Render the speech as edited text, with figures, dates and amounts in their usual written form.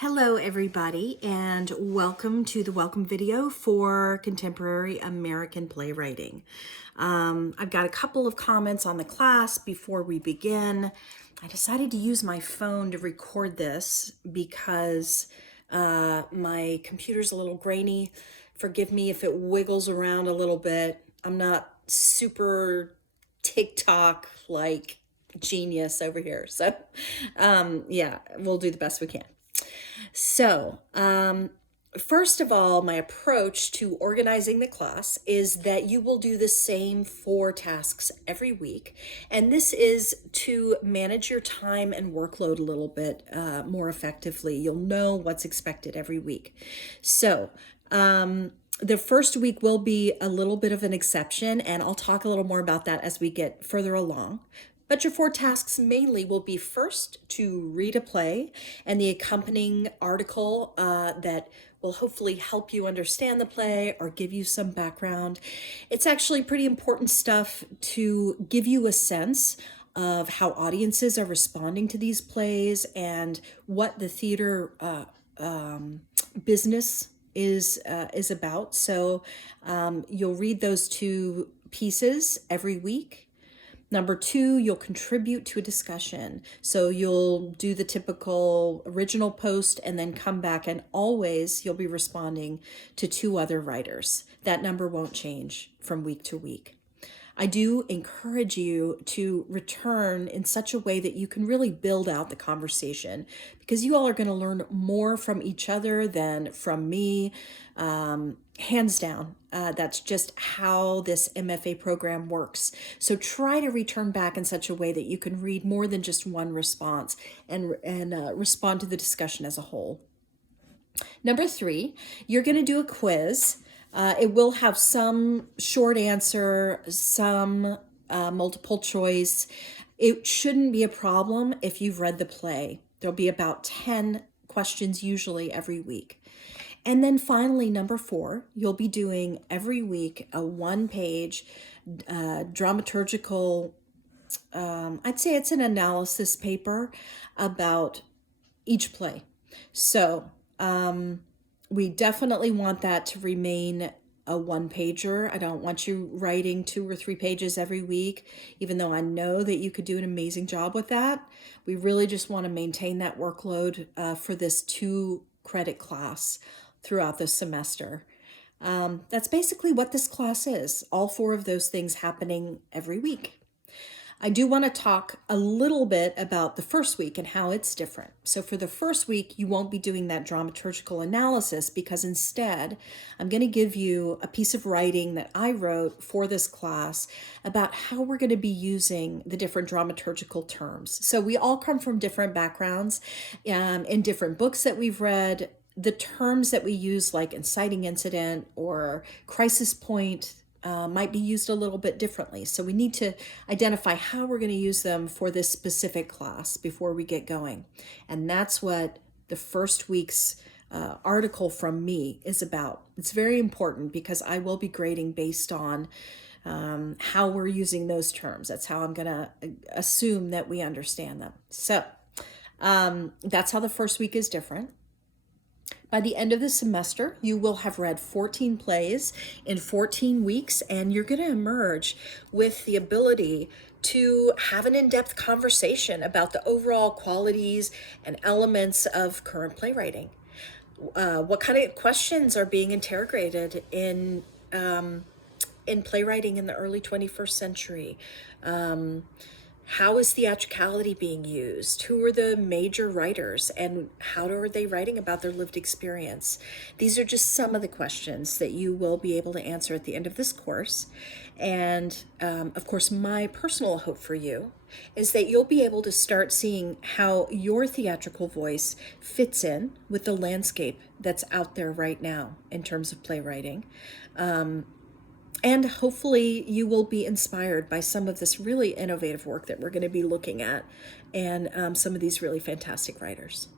Hello everybody, and welcome to the welcome video for contemporary American playwriting. I've got a couple of comments on the class before we begin. I decided to use my phone to record this because my computer's a little grainy. Forgive me if it wiggles around a little bit. I'm not super TikTok like genius over here. So yeah, we'll do the best we can. So, first of all, my approach to organizing the class is that you will do the same 4 tasks every week. And this is to manage your time and workload a little bit more effectively. You'll know what's expected every week. So, the first week will be a little bit of an exception, and I'll talk a little more about that as we get further along. But your 4 tasks mainly will be first to read a play and the accompanying article that will hopefully help you understand the play or give you some background. It's actually pretty important stuff to give you a sense of how audiences are responding to these plays and what the theater business is about. So you'll read those 2 pieces every week. Number 2, you'll contribute to a discussion. So you'll do the typical original post and then come back, and always you'll be responding to 2 other writers. That number won't change from week to week. I do encourage you to return in such a way that you can really build out the conversation, because you all are going to learn more from each other than from me. Hands down, that's just how this MFA program works. So try to return back in such a way that you can read more than just one response and respond to the discussion as a whole. Number 3, you're going to do a quiz. It will have some short answer, some multiple choice. It shouldn't be a problem if you've read the play. There'll be about 10 questions usually every week. And then finally, number 4, you'll be doing every week a 1-page dramaturgical, I'd say it's an analysis paper about each play. So we definitely want that to remain a 1-pager. I don't want you writing 2 or 3 pages every week, even though I know that you could do an amazing job with that. We really just want to maintain that workload for this 2-credit class throughout the semester. That's basically what this class is, all 4 of those things happening every week. I do want to talk a little bit about the first week and how it's different. So for the first week, you won't be doing that dramaturgical analysis, because instead, I'm going to give you a piece of writing that I wrote for this class about how we're going to be using the different dramaturgical terms. So we all come from different backgrounds, in different books that we've read. The terms that we use, like inciting incident or crisis point, might be used a little bit differently. So we need to identify how we're going to use them for this specific class before we get going. And that's what the first week's article from me is about. It's very important because I will be grading based on how we're using those terms. That's how I'm going to assume that we understand them. So that's how the first week is different. By the end of the semester, you will have read 14 plays in 14 weeks, and you're going to emerge with the ability to have an in-depth conversation about the overall qualities and elements of current playwriting. What kind of questions are being interrogated in playwriting in the early 21st century? How is theatricality being used? Who are the major writers, and how are they writing about their lived experience? These are just some of the questions that you will be able to answer at the end of this course. And of course, my personal hope for you is that you'll be able to start seeing how your theatrical voice fits in with the landscape that's out there right now in terms of playwriting. And hopefully you will be inspired by some of this really innovative work that we're going to be looking at, and some of these really fantastic writers.